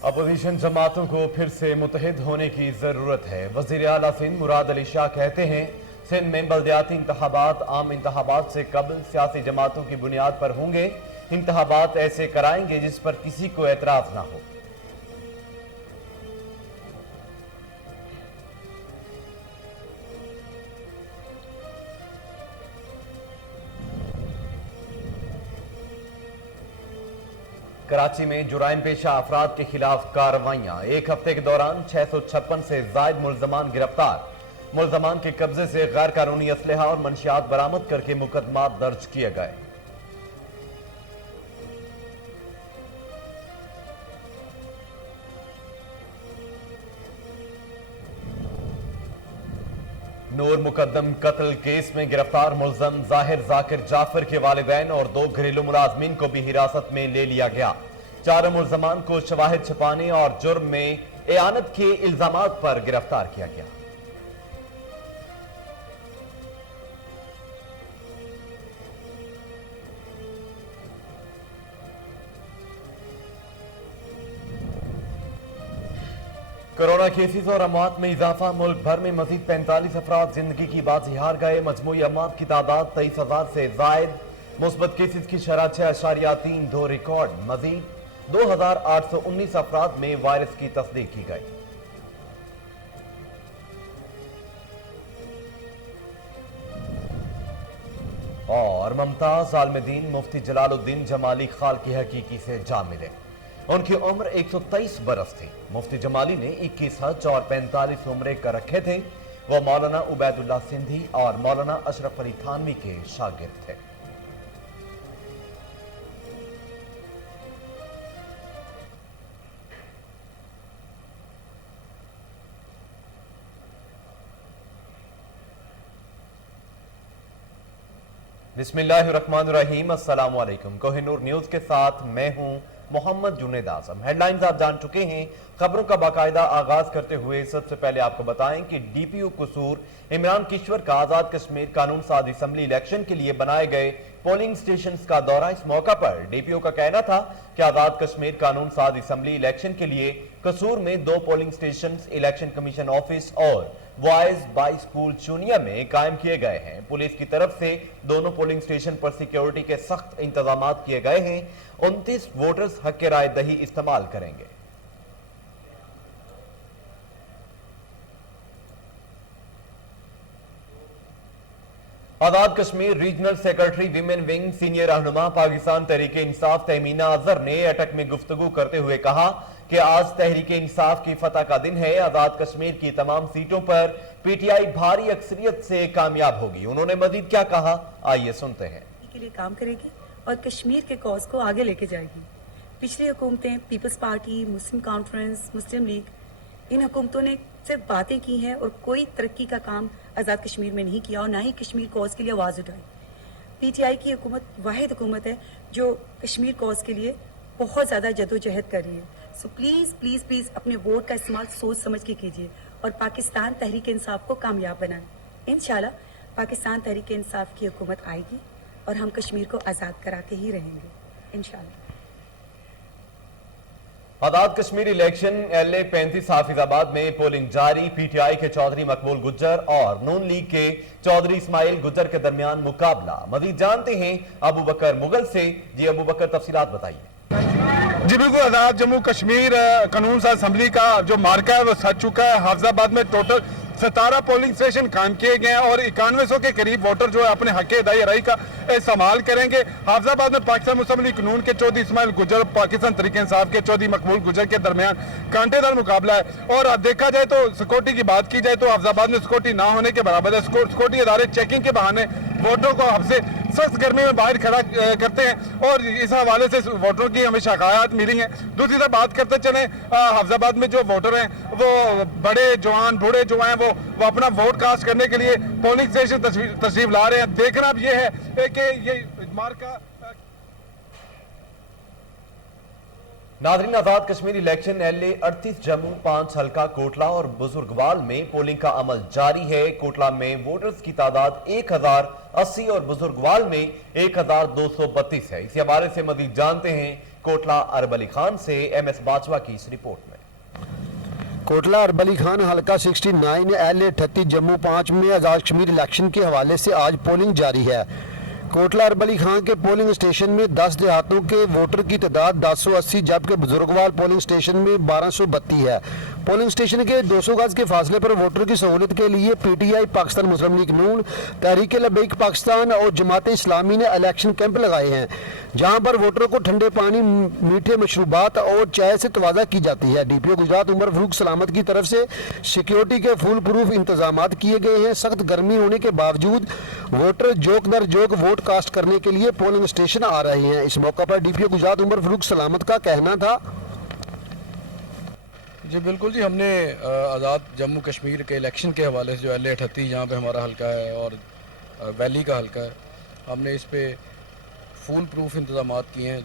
Opposition جماعتوں کو پھر سے متحد ہونے کی ضرورت ہے۔ وزیر اعلیٰ سندھ مراد علی شاہ کہتے ہیں سندھ میں بلدیاتی انتخابات عام انتخابات سے قبل سیاسی جماعتوں کی بنیاد پر ہوں گے۔ انتخابات ایسے کرائیں گے جس پر کسی کو اعتراض نہ ہو۔ کراچی میں جرائم پیشہ افراد کے خلاف کارروائیاں۔ ایک ہفتے کے دوران 656 سے زائد ملزمان گرفتار۔ ملزمان کے قبضے سے غیر قانونی اسلحہ اور منشیات برآمد کر کے مقدمات درج کیے گئے۔ نور مقدم قتل کیس میں گرفتار ملزم ظاہر ذاکر جعفر کے والدین اور 2 گھریلو ملازمین کو بھی حراست میں لے لیا گیا۔ 4 ملزمان کو شواہد چھپانے اور جرم میں اعانت کے الزامات پر گرفتار کیا گیا۔ کورونا کیسز اور اموات میں اضافہ۔ ملک بھر میں مزید 45 افراد زندگی کی بازی ہار گئے۔ مجموعی اموات کی تعداد 23,000 سے زائد۔ مثبت کیسز کی شرح 6.32 ریکارڈ۔ مزید 2,819 افراد میں وائرس کی تصدیق کی گئی۔ اور ممتاز عالم دین مفتی جلال الدین جمالی خال کی حقیقی سے جا ملے۔ ان کی عمر 123 برس تھی۔ مفتی جمالی نے 21 حج اور 45 عمرے کر رکھے تھے۔ وہ مولانا عبید اللہ سندھی اور مولانا اشرف علی تھانوی کے شاگرد تھے۔ بسم اللہ الرحمن الرحیم۔ السلام علیکم۔ کوہ نور نیوز کے ساتھ میں ہوں محمد جنید اعظم۔ ہیڈ لائنز آپ جان چکے ہیں۔ خبروں کا باقاعدہ آغاز کرتے ہوئے سب سے پہلے آپ کو بتائیں کہ ڈی پی او قصور عمران کشور کا آزاد کشمیر قانون ساز اسمبلی الیکشن کے لیے بنائے گئے پولنگ سٹیشنز کا دورہ۔ اس موقع پر ڈی پی او کا کہنا تھا کہ آزاد کشمیر قانون ساز اسمبلی الیکشن کے لیے قصور میں 2 polling stations election commission office اور وائز بائی سکول چونیا میں قائم کیے گئے ہیں۔ پولیس کی طرف سے دونوں پولنگ سٹیشن پر سیکیورٹی کے سخت انتظامات کیے گئے ہیں۔ 29 ووٹرز حق رائے دہی استعمال کریں گے۔ Azad Kashmir regional secretary women wing senior رہنما پاکستان تحریک انصاف تہمینہ اظہر نے اٹک میں گفتگو کرتے ہوئے کہا کہ آج تحریک انصاف کی فتح کا دن ہے۔ آزاد کشمیر کی تمام سیٹوں پر پی ٹی آئی بھاری اکثریت سے کامیاب ہوگی۔ انہوں نے مزید کیا کہا، آئیے سنتے ہیں۔ کے لیے کام کرے گی اور کشمیر کے کاز کو آگے لے کے جائے گی۔ پچھلی حکومتیں پیپلز پارٹی، مسلم کانفرنس، مسلم لیگ، ان حکومتوں نے صرف باتیں کی ہیں اور کوئی ترقی کا کام آزاد کشمیر میں نہیں کیا اور نہ ہی کشمیر کاز کے لیے آواز اٹھائی۔ پی ٹی آئی کی حکومت واحد حکومت ہے جو کشمیر کاز کے لیے بہت زیادہ جدوجہد کر رہی ہے۔ سو پلیز پلیز پلیز اپنے ووٹ کا استعمال سوچ سمجھ کے کیجیے اور پاکستان تحریک انصاف کو کامیاب بنائیں۔ انشاءاللہ پاکستان تحریک انصاف کی حکومت آئے گی اور ہم کشمیر کو آزاد کرا کے ہی رہیں گے انشاءاللہ۔ آزاد کشمیر الیکشن ایل اے 35 حافظ آباد میں پولنگ جاری۔ پی ٹی آئی کے چودھری مقبول گجر اور نون لیگ کے چودھری اسماعیل گجر کے درمیان مقابلہ۔ مزید جانتے ہیں ابو بکر مغل سے۔ جی ابو بکر، تفصیلات بتائیے۔ جی بالکل، آزاد جموں کشمیر قانون ساز اسمبلی کا جو مارکہ ہے وہ سج چکا ہے۔ حافظ آباد میں ٹوٹل 17 پولنگ سٹیشن قائم کیے گئے ہیں اور 9100 کے قریب ووٹر جو ہے اپنے حق ادائی رائے کا استعمال کریں گے۔ حافظ آباد میں پاکستان مسلم لیگ نون کے چودھری اسماعیل گجر، پاکستان تحریک انصاف کے چودھری مقبول گجر کے درمیان کانٹے دار مقابلہ ہے۔ اور دیکھا جائے تو سیکورٹی کی بات کی جائے تو حافظ آباد میں سیکورٹی نہ ہونے کے برابر ہے۔ سیکورٹی ادارے چیکنگ کے بہانے ووٹروں کو حب سے سخت گرمی میں باہر کھڑا کرتے ہیں اور اس حوالے سے ووٹروں کی ہمیں شکایات ملی ہیں۔ دوسری طرف بات کرتے چلیں، حافظ آباد میں جو ووٹر ہیں وہ بڑے جوان بوڑھے جو ہیں وہ اپنا ووٹ کاسٹ کرنے کے لیے پولنگ اسٹیشن تشریف لا رہے ہیں۔ دیکھنا اب یہ ہے کہ یہ مارکہ ناظرین، Azad Kashmir election L A 38 Jammu 5 حلقہ کوٹلہ اور بزرگوال میں پولنگ کا عمل جاری ہے۔ کوٹلہ میں ووٹرز کی تعداد 1080 اور بزرگوال میں 1232 ہے۔ اسی حوالے سے مزید جانتے ہیں कोटला अरब अली खान से MS बाजवा की इस रिपोर्ट में। कोटला अरब अली खान हल्का 69 L38 जम्मू 5 में आज़ाद कश्मीर इलेक्शन के हवाले से आज पोलिंग जारी है। कोटला अरब अली खान के पोलिंग स्टेशन में 10 देहातों के वोटर की तादाद 1080 जबकि बुजुर्गवाल पोलिंग स्टेशन में 1232 है। पोलिंग स्टेशन के 200 गज के फासले पर वोटर की सहूलत के लिए PTI पाकिस्तान मुस्लिम लीग नून, तहरीक लबैक पाकिस्तान और जमात इस्लामी ने इलेक्शन कैंप लगाए हैं, जहां पर वोटरों को ठंडे पानी, मीठे मशरूबात और चाय से तवाज़ा की जाती है। DPO गुजरात उमर फरूक सलामत की तरफ से सिक्योरिटी के फुल प्रूफ इंतजाम किए गए हैं। सख्त गर्मी होने के बावजूद वोटर जोक दर जोक वोट कास्ट करने के लिए पोलिंग स्टेशन आ रहे हैं। इस मौका पर DPO गुजरात उमर फरूक सलामत का कहना था, जी बिल्कुल जी, हमने आज़ाद जम्मू कश्मीर के इलेक्शन के हवाले से जो L38 जहाँ पे हमारा हल्का है और वैली का हल्का है, हमने इस पे फुल प्रूफ इंतजाम किए हैं।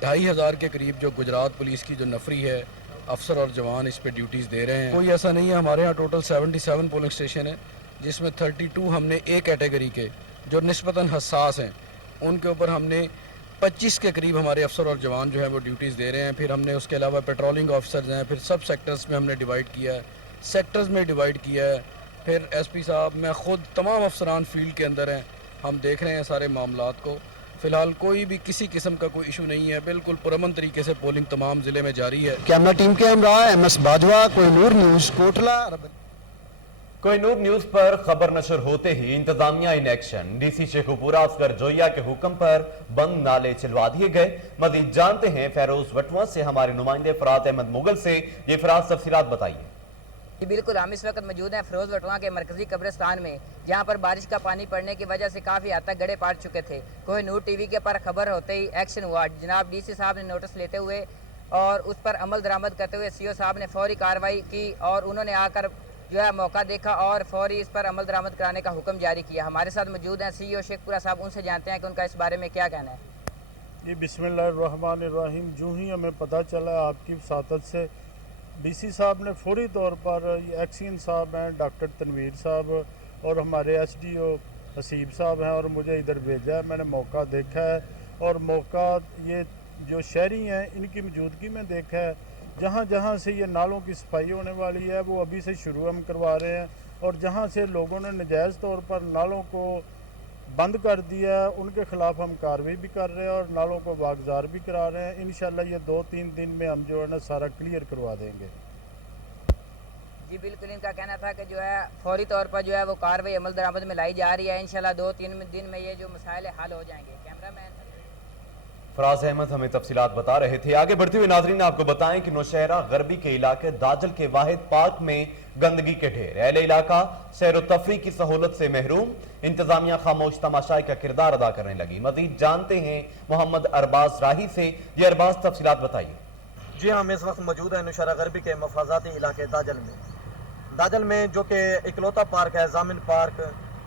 2500 के करीब जो गुजरात पुलिस की जो नफरी है, अफसर और जवान इस पे ड्यूटीज़ दे रहे हैं। कोई ऐसा नहीं है, हमारे यहाँ टोटल 77 पोलिंग स्टेशन है, जिसमें 32 हमने A कैटेगरी के जो निस्बतन हसास हैं उनके ऊपर हमने 25 के करीब हमारे अफसर और जवान जो हैं वो ड्यूटीज़ दे रहे हैं। फिर हमने उसके अलावा पेट्रोलिंग ऑफिसर्स हैं, फिर सब सेक्टर्स में हमने डिवाइड किया है, सेक्टर्स में डिवाइड किया है। फिर SP साहब, मैं ख़ुद, तमाम अफसरान फील्ड के अंदर हैं, हम देख रहे हैं सारे मामलात को। फ़िलहाल कोई भी किसी किस्म का कोई इशू नहीं है, बिल्कुल पुरअमन तरीके से पोलिंग तमाम ज़िले में जारी है। कैमरा टीम के हमरा MS Bajwa, Kohinoor news, Kotla Arab. Kohinoor news पर खबर नशर होते ही इंतजामिया in action. DC Sheikhupura Asghar Joya के हुक्म पर बंद नाले चिलवा दिए गए। मजीद जानते हैं फेरोज वटवा से हमारे नुमाइंदे फराज अहमद मुगल से। ये फराज तफसीलात बताइए। जी बिल्कुल, हम इस वक्त मौजूद हैं फिरोज वटवा के मरकजी कब्रिस्तान में, जहां पर बारिश का पानी पड़ने की वजह से काफ़ी हद तक गड्ढे पड़ चुके थे। कोहिनूर TV के पर खबर होते ही एक्शन हुआ। जनाब DC साहब ने नोटिस लेते हुए और उस पर अमल दरामद करते हुए CO साहब ने फौरी कार्रवाई की और उन्होंने आकर जो है मौका देखा और फौरी इस पर अमल दरामद कराने का हुक्म जारी किया। हमारे साथ मौजूद हैं CEO शेखपुरा साहब, उनसे जानते हैं कि उनका इस बारे में क्या कहना है। जी बिस्मिल्लाहिर्रहमानिर्रहीम, जो ही हमें पता चला आपकी वसातत से DC साहब ने फौरी तौर पर एक्सीन साहब हैं, डॉक्टर तनवीर साहब और हमारे SDO हसीब साहब हैं और मुझे इधर भेजा है। मैंने मौका देखा है और मौका ये जो शहरी हैं इनकी मौजूदगी में देखा है। जहाँ जहाँ से ये नालों की सफाई होने वाली है वो अभी से शुरू हम करवा रहे हैं, और जहाँ से लोगों ने नजायज़ तौर पर नालों को बंद कर दिया है उनके ख़िलाफ़ हम कार्रवाई भी कर रहे हैं और नालों को वागजार भी करा रहे हैं। इंशाल्लाह ये 2-3 दिन में हम जो है ना सारा क्लियर करवा देंगे। जी बिल्कुल, इनका कहना था कि जो है फौरी तौर पर जो है वो कार्रवाई अमल दरामद में लाई जा रही है। इंशाल्लाह 2-3 दिन में ये जो मसाइल हल हो जाएंगे। कैमरामैन फराज अहमद हमें तफसीलात बता रहे थे। आगे बढ़ते हुए नाजरीन आपको बताएं कि नौशहरा गरबी के इलाके दाजल के वाहिद पार्क में गंदगी के ढेर। अहले इलाका सैर व तफरी की सहूलत से महरूम। इंतजामिया खामोश तमाशाई का किरदार अदा करने लगी। मजीद जानते हैं मोहम्मद अरबाज राही से। ये अरबाज तफसीलात बताइए। जी हाँ, हम इस वक्त मौजूद है नौशहरा गरबी के मफाजाती इलाके दाजल में जो कि इकलौता पार्क है, जामिन पार्क,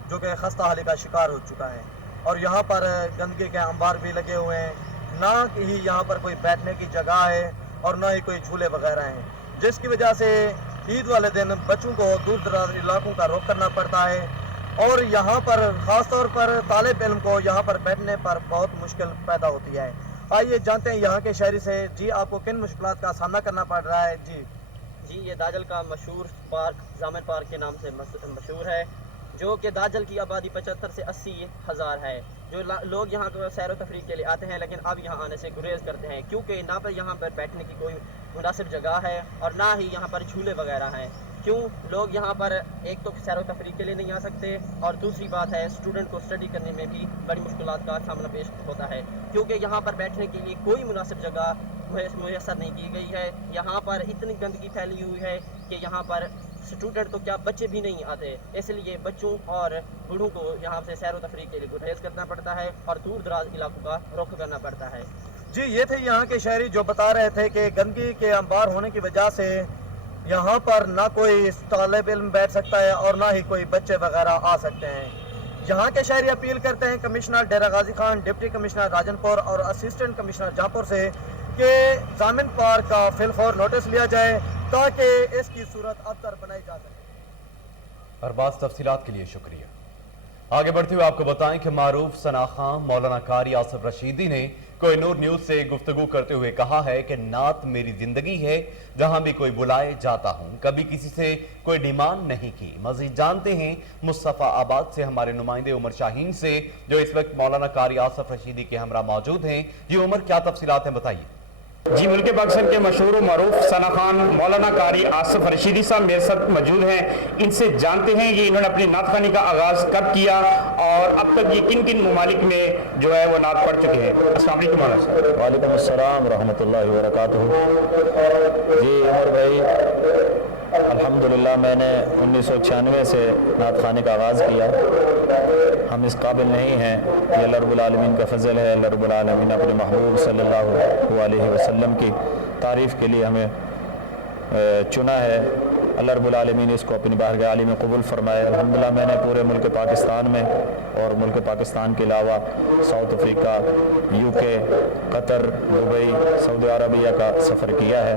जो कि खस्ता हाली का शिकार हो चुका है और यहाँ पर गंदगी के अंबार भी लगे हुए हैं। ना ही यहाँ पर कोई बैठने की जगह है और ना ही कोई झूले वगैरह हैं, जिसकी वजह से ईद वाले दिन बच्चों को दूर दराज इलाकों का रुख करना पड़ता है और यहाँ पर ख़ास तौर पर तालिब इल्म को यहाँ पर बैठने पर बहुत मुश्किल पैदा होती है। आइए जानते हैं यहाँ के शहरी से। जी, आपको किन मुश्किलात का सामना करना पड़ रहा है? जी, ये दाजल का मशहूर पार्क जामिन पार्क के नाम से मशहूर है, जो कि दाजल की आबादी 75 से 80 हज़ार है। जो लोग यहाँ को सैर व तफरीह के लिए आते हैं, लेकिन अब यहाँ आने से गुरेज करते हैं क्योंकि ना पर यहाँ पर बैठने की कोई मुनासिब जगह है और ना ही यहाँ पर झूले वगैरह हैं। क्यों लोग यहाँ पर एक तो सैर व तफरीह के लिए नहीं आ सकते और दूसरी बात है स्टूडेंट को स्टडी करने में भी बड़ी मुश्किलात का सामना पेश होता है क्योंकि यहाँ पर बैठने के लिए कोई मुनासिब जगह मुयसर नहीं की गई है। यहाँ पर इतनी गंदगी फैली हुई है कि यहाँ पर स्टूडेंट तो क्या बच्चे भी नहीं आते, इसलिए बच्चों और बूढ़ों को यहाँ से सैर व तफरीह के लिए गुरेज करना पड़ता है और दूर दराज इलाकों का रुख करना पड़ता है। जी, ये थे यहाँ के शहरी जो बता रहे थे कि गंदगी के अंबार होने की वजह से यहाँ पर ना कोई तालिब इल्म बैठ सकता है और ना ही कोई बच्चे वगैरह आ सकते हैं। यहाँ के शहरी अपील करते हैं कमिश्नर डेरा गाजी खान, डिप्टी कमिश्नर राजनपुर और असिस्टेंट कमिश्नर जहाँपुर से कि जामिन पार्क का फिलफौर नोटिस लिया जाए ताकि इसकी सूरत अबतर बनाई जा सके। अरबाज तफसीलात के लिए शुक्रिया। आगे बढ़ते हुए आपको बताएं कि मारूफ सना खां मौलाना कारी आसिफ रशीदी ने कोहिनूर न्यूज से गुफ्तगू करते हुए कहा है कि नात मेरी जिंदगी है, जहां भी कोई बुलाए जाता हूं, कभी किसी से कोई डिमांड नहीं की। मजीद जानते हैं मुस्तफा आबाद से हमारे नुमाइंदे उमर शाहीन से, जो इस वक्त मौलाना कारी आसिफ रशीदी के हमरा मौजूद हैं। जी उमर, क्या तफसीलात हैं, बताइए। जी, मुल्क पाकिस्तान के मशहूर मरूफ सना खान मौलाना कारी आसिफ रशीदी साहब मेरे साथ मौजूद हैं। इनसे जानते हैं कि इन्होंने अपनी नात खानी का आगाज़ कब किया और अब तक ये किन किन ममालिक में जो है वो नात पढ़ चुके हैं। अस्सलाम वालेकुम मौलाना साहब। वालेकुम अस्सलाम रहमतुल्लाहि व बरकातुहू। जी उमर भाई, अल्हम्दुलिल्लाह मैंने 1996 से नात खाने का आगाज़ किया। हम इस काबिल नहीं हैं, ये अल्लाह रब्बुल आलमीन का फ़ज़ल है। अल्लाह रब्बुल आलमीन अपने महबूब सल्लल्लाहु अलैहि वसल्लम की तारीफ़ के लिए हमें चुना है। अल्लाह रब्बुल आलमीन इसको अपनी बारगाह आली में कबूल फरमाए। अल्हम्दुलिल्लाह मैंने पूरे मुल्क पाकिस्तान में और मुल्क पाकिस्तान के अलावा south Africa, UK, Qatar, Dubai, Saudi Arabia का सफ़र किया है।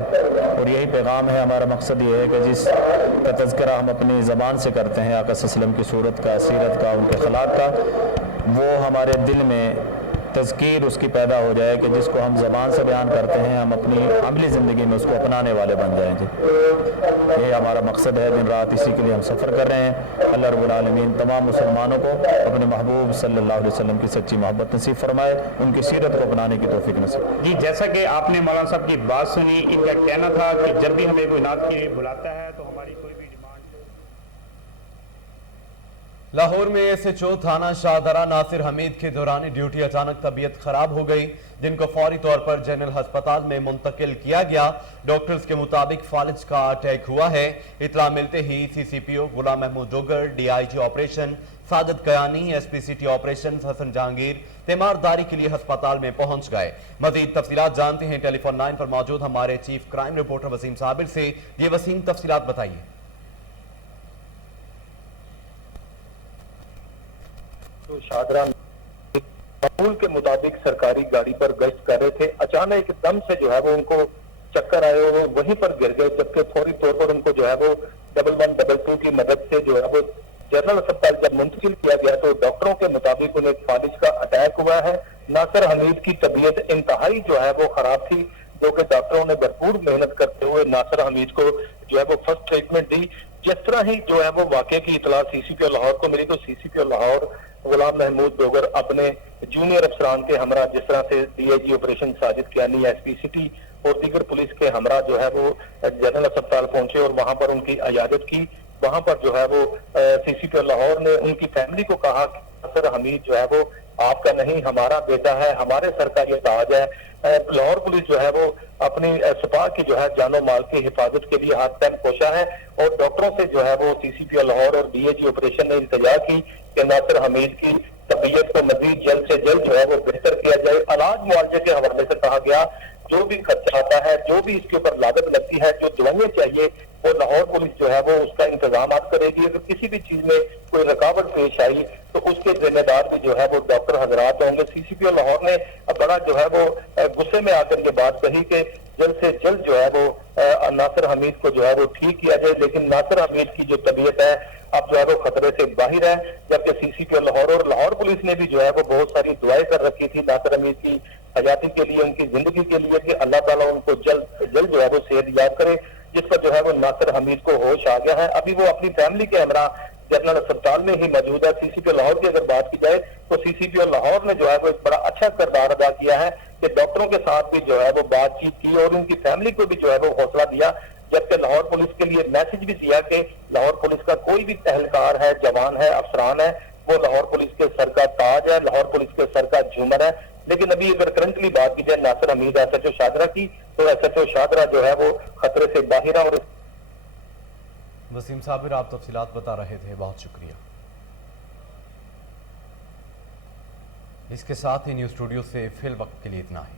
और यही पैगाम है, हमारा मकसद ये है कि जिस का तज़किरा हम अपनी ज़बान से करते हैं, आका सल्लल्लाहु अलैहि वसल्लम की सूरत का, सीरत का, उनके खलाक का, वो हमारे दिल में तज़कीर उसकी पैदा हो जाए कि जिसको हम ज़बान से बयान करते हैं, हम अपनी अमली ज़िंदगी में उसको अपनाने वाले बन जाएं। जी, ये हमारा मकसद है, दिन रात इसी के लिए हम सफ़र कर रहे हैं। अल्लाह रब्बुल आलमीन तमाम मुसलमानों को अपने महबूब सल्लल्लाहु अलैहि वसल्लम की सच्ची मोहब्बत नसीब फरमाए, उनकी सीरत को अपनाने की तौफीक नसीब। जी, जैसा कि आपने मौलाना साहब की बात सुनी, इनका कहना था कि जब भी हमें कोई नात के बुलाता है तो हमारी कोई भी डिमांड। लाहौर में एसएचओ थाना शाहदरा नासिर हमीद के दौरान ड्यूटी अचानक तबीयत खराब हो गई, जिनको फौरी तौर पर जनरल अस्पताल में मुंतकिल किया गया। डॉक्टर्स के मुताबिक फालिज का अटैक हुआ है। इतला मिलते ही CCPO Ghulam Mahmood Dogar, DIG operation Sajid Kayani, SP city operation Hassan Jahangir तीमारदारी के लिए अस्पताल में पहुंच गए। मजीद तफसीलात जानते हैं टेलीफोन लाइन पर मौजूद हमारे chief crime reporter Waseem Sabir से। ये वसीम, तफसीलात बताइए। तो शाहदरा मामूल के मुताबिक सरकारी गाड़ी पर गश्त कर रहे थे, अचानक एकदम से जो है वो उनको चक्कर आए, वो वहीं पर गिर गए। जबकि फौरी तौर पर उनको जो है वो 1112 की मदद से जो है वो जनरल अस्पताल जब मुंतकिल किया गया तो डॉक्टरों के मुताबिक उन्हें फालिज का अटैक हुआ है। नासिर हमीद की तबीयत इंतहाई जो है वो खराब थी, जो कि डॉक्टरों ने भरपूर मेहनत करते हुए नासिर हमीद को जो है वो फर्स्ट ट्रीटमेंट दी। जिस तरह ही जो है वो वाकये की इतला सीसीपीओ लाहौर को मिली तो सीसीपीओ लाहौर गुलाम महमूद डोगर अपने जूनियर अफसरान के हमरा, जिस तरह से DIG operation Sajid Kiyani, SP city और दीगर पुलिस के हमरा जो है वो जनरल अस्पताल पहुंचे और वहां पर उनकी इयादत की। वहां पर जो है वो सीसीपीओ लाहौर ने उनकी फैमिली को कहा कि नासिर हमीद जो है वो आपका नहीं, हमारा बेटा है, हमारे सर का ये ताज है। लाहौर पुलिस जो है वो अपनी सपा की जो है जानो माल की हिफाजत के लिए हाथ पैन पोषा है और डॉक्टरों से जो है वो सीसीपीओ लाहौर और डीएजी ऑपरेशन ने इंतजा की कि नासिर हमीद की तबीयत को मजीद जल्द से जल्द जो है वो बेहतर किया जाए। इलाज मुआवजे के हवाले से कहा गया, जो भी खर्चा आता है, जो भी इसके ऊपर लागत लगती है, जो दवाइयां चाहिए, वो लाहौर पुलिस जो है वो उसका इंतजाम करेगी। अगर किसी भी चीज में कोई रुकावट पेश आई तो उसके जिम्मेदार भी जो है वो डॉक्टर हजरात होंगे। सीसीपीओ लाहौर ने बड़ा जो है वो गुस्से में आकर ये बात कही कि जल्द से जल्द जो है वो नासिर हमीद को जो है वो ठीक किया जाए, लेकिन नासिर हमीद की जो तबीयत है अब जो है वो खतरे से बाहर है। जबकि सीसीपीओ लाहौर और लाहौर पुलिस ने भी जो है वो बहुत सारी दुआएं कर रखी थी नासिर हमीद की हयाती के लिए, उनकी जिंदगी के लिए, कि अल्लाह ताला उनको जल्द जल्द जो है वो सेहत याद करे, जिस पर जो है वो नासिर हमीद को होश आ गया है। अभी वो अपनी फैमिली के हमरा जनरल अस्पताल में ही मौजूद है। सीसीपीओ लाहौर की अगर बात की जाए तो सीसीपीओ लाहौर ने जो है वो एक बड़ा अच्छा किरदार अदा किया है कि डॉक्टरों के साथ भी जो है वो बातचीत की और उनकी फैमिली को भी जो है वो हौसला दिया। जबकि लाहौर पुलिस के लिए मैसेज भी दिया कि लाहौर पुलिस का कोई भी एहलकार है, जवान है, अफसरान है, वो लाहौर पुलिस के सर का ताज है, लाहौर पुलिस के सर का झूमर है। लेकिन अभी अगर करंटली बात की जाए नासिर हमीद एसएचओ शाहदरा की, तो एसएचओ शाहदरा जो है वो खतरे से बाहर है। और वसीम साबिर, आप तफसीलात बता रहे थे, बहुत शुक्रिया। इसके साथ ही न्यूज़ स्टूडियो से फिल वक्त के लिए इतना है।